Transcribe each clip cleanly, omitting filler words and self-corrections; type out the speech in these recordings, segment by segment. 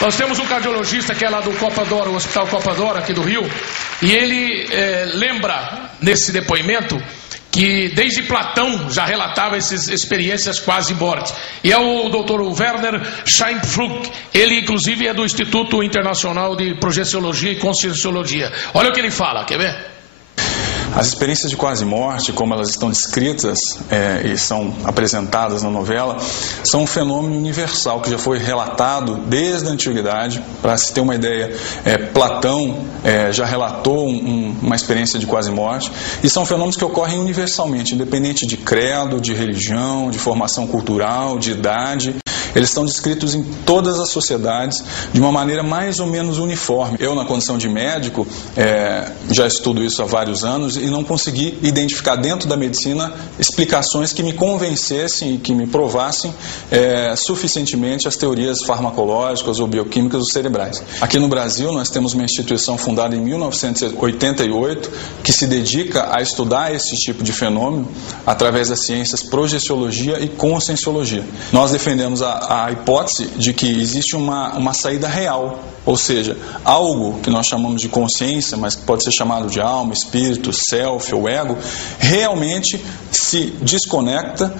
Nós temos um cardiologista que é lá do Copa d'Oro, o Hospital Copa d'Oro aqui do Rio, e ele lembra nesse depoimento que desde Platão já relatava essas experiências quase morte. E é o Dr. Werner Scheinpflug, ele inclusive é do Instituto Internacional de Projeciologia e Conscienciologia. Olha o que ele fala, quer ver? As experiências de quase morte, como elas estão descritas e são apresentadas na novela, são um fenômeno universal que já foi relatado desde a antiguidade. Para se ter uma ideia, Platão já relatou uma experiência de quase morte, e são fenômenos que ocorrem universalmente, independente de credo, de religião, de formação cultural, de idade. Eles estão descritos em todas as sociedades de uma maneira mais ou menos uniforme. Eu, na condição de médico, já estudo isso há vários anos e não consegui identificar dentro da medicina explicações que me convencessem e que me provassem suficientemente as teorias farmacológicas ou bioquímicas dos cerebrais. Aqui no Brasil, nós temos uma instituição fundada em 1988 que se dedica a estudar esse tipo de fenômeno através das ciências projeciologia e conscienciologia. Nós defendemos a hipótese de que existe uma saída real, ou seja, algo que nós chamamos de consciência, mas que pode ser chamado de alma, espírito, self ou ego, realmente se desconecta,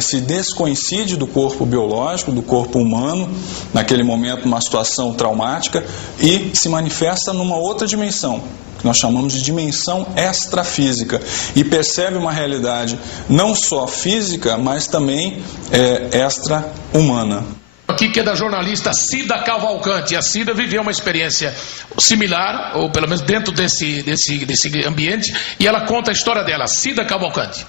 se descoincide do corpo biológico, do corpo humano, naquele momento, numa situação traumática, e se manifesta numa outra dimensão, que nós chamamos de dimensão extrafísica, e percebe uma realidade não só física, mas também extra-humana. Aqui que é da jornalista Cida Cavalcante. A Cida viveu uma experiência similar, ou pelo menos dentro desse ambiente, e ela conta a história dela. Cida Cavalcante.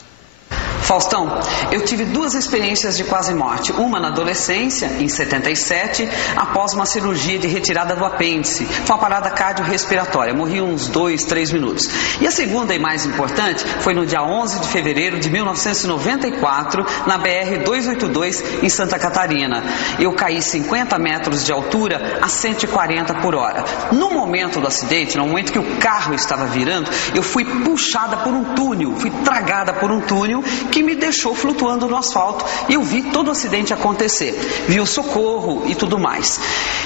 Faustão, eu tive duas experiências de quase morte. Uma na adolescência, em 77, após uma cirurgia de retirada do apêndice. Foi uma parada cardiorrespiratória, morri uns 2, 3 minutos. E a segunda e mais importante foi no dia 11 de fevereiro de 1994, na BR-282, em Santa Catarina. Eu caí 50 metros de altura a 140 por hora. No momento do acidente, no momento que o carro estava virando, eu fui puxada por um túnel, fui tragada por um túnel que me deixou flutuando no asfalto, e eu vi todo o acidente acontecer, vi o socorro e tudo mais.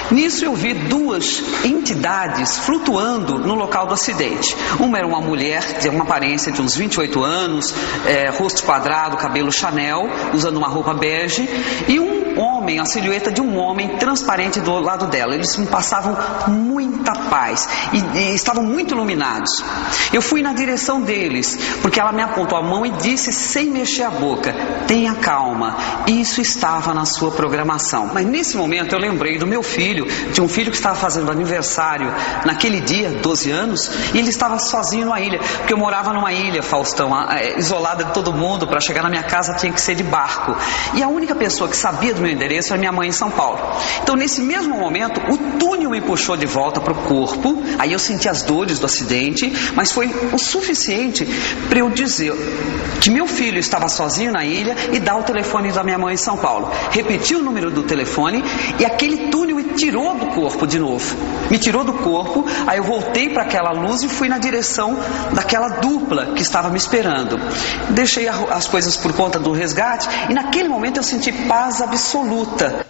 Nisso eu vi duas entidades flutuando no local do acidente. Uma era uma mulher de uma aparência de uns 28 anos, rosto quadrado, cabelo Chanel, usando uma roupa bege, e um homem, a silhueta de um homem transparente do lado dela. Eles me passavam muita paz e estavam muito iluminados. Eu fui na direção deles, porque ela me apontou a mão e disse, sem mexer a boca, tenha calma, isso estava na sua programação. Mas nesse momento eu lembrei do meu filho, de um filho que estava fazendo aniversário naquele dia, 12 anos, e ele estava sozinho numa ilha, porque eu morava numa ilha, Faustão, isolada de todo mundo. Para chegar na minha casa tinha que ser de barco, e a única pessoa que sabia do meu endereço era minha mãe em São Paulo. Então nesse mesmo momento o túnel me puxou de volta para o corpo, aí eu senti as dores do acidente, mas foi o suficiente para eu dizer que meu filho estava sozinho na ilha e dar o telefone da minha mãe em São Paulo. Repeti o número do telefone e aquele túnel me tirou do corpo de novo. Me tirou do corpo, aí eu voltei para aquela luz e fui na direção daquela dupla que estava me esperando. Deixei as coisas por conta do resgate e naquele momento eu senti paz absoluta.